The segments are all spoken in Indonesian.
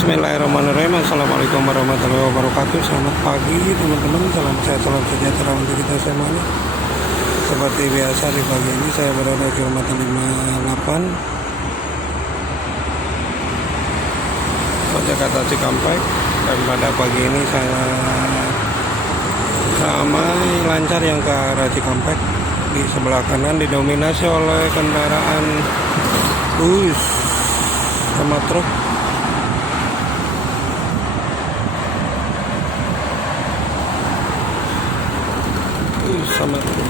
Bismillahirrahmanirrahim. Assalamualaikum warahmatullahi wabarakatuh. Selamat pagi teman-teman. Salam sehat, salam sejahtera untuk kita semuanya. Seperti biasa di pagi ini saya berada di kilometer 58 Jakarta Cikampek, dan pada pagi ini saya ramai lancar yang ke arah Cikampek. Di sebelah kanan didominasi oleh kendaraan bus sama truk. Sama truk.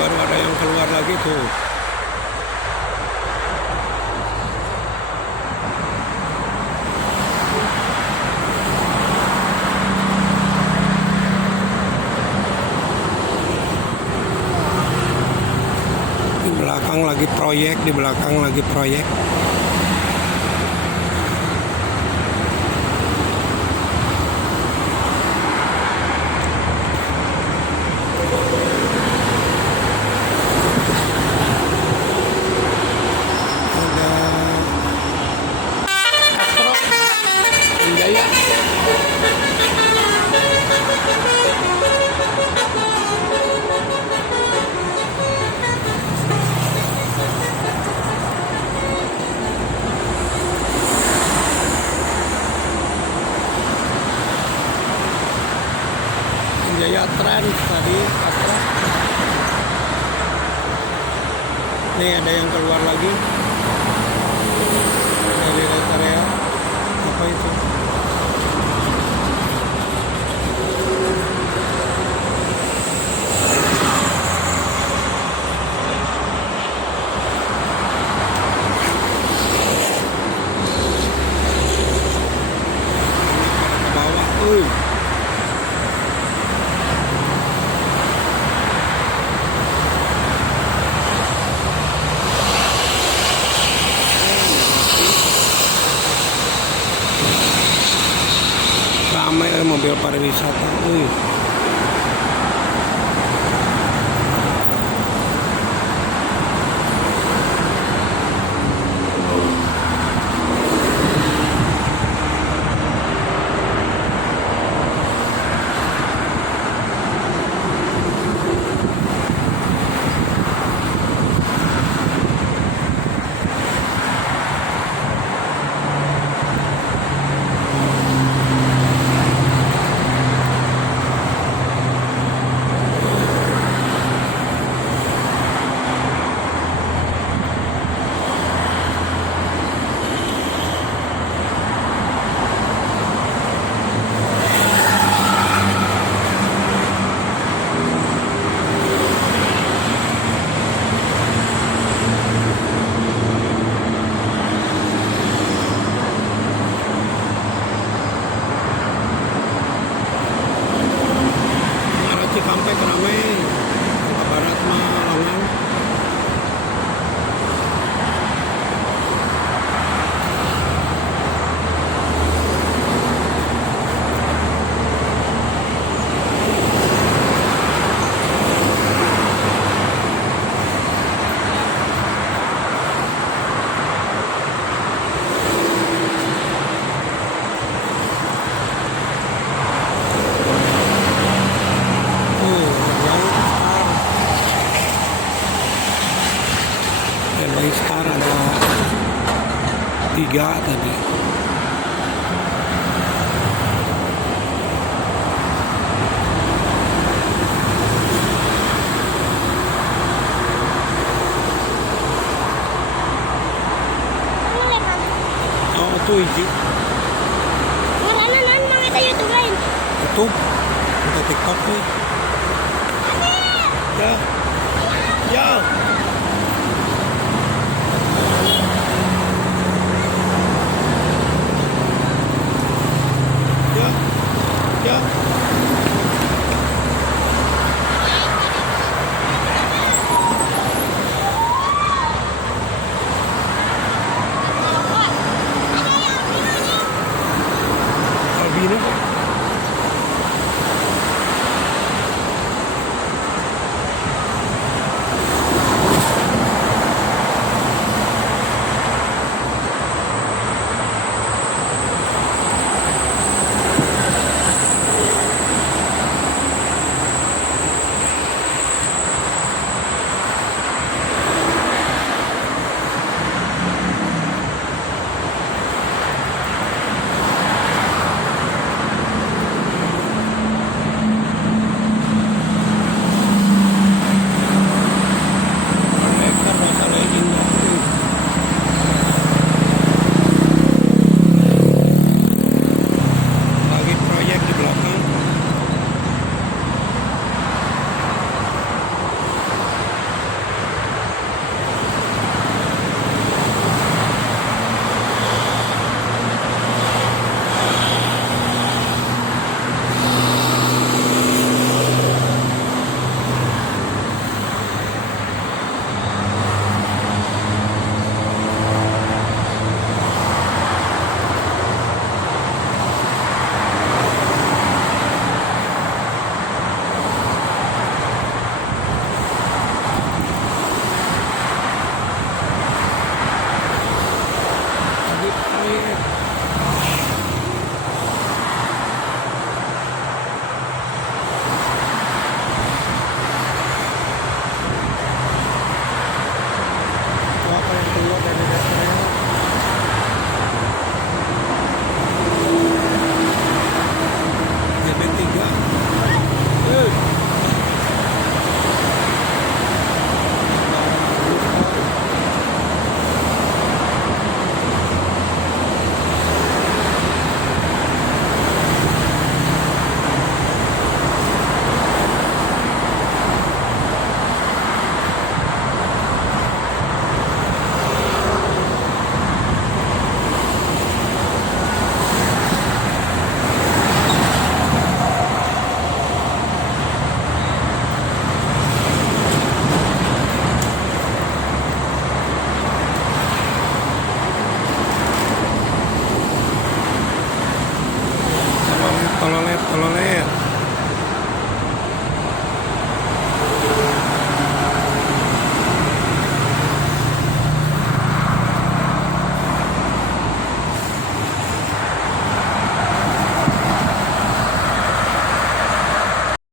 Baru ada yang keluar lagi tuh. Di belakang lagi proyek. Jaya Trans tadi Astra. Nih ada yang keluar lagi dari rest area. Apa itu? Ke bawah, ramai mobil pariwisata. Ada tiga tadi. Oh, ito hiji. Wala na nan mga tayo to guys. Ito. Ito TikTok ko eh. Ya. Ya.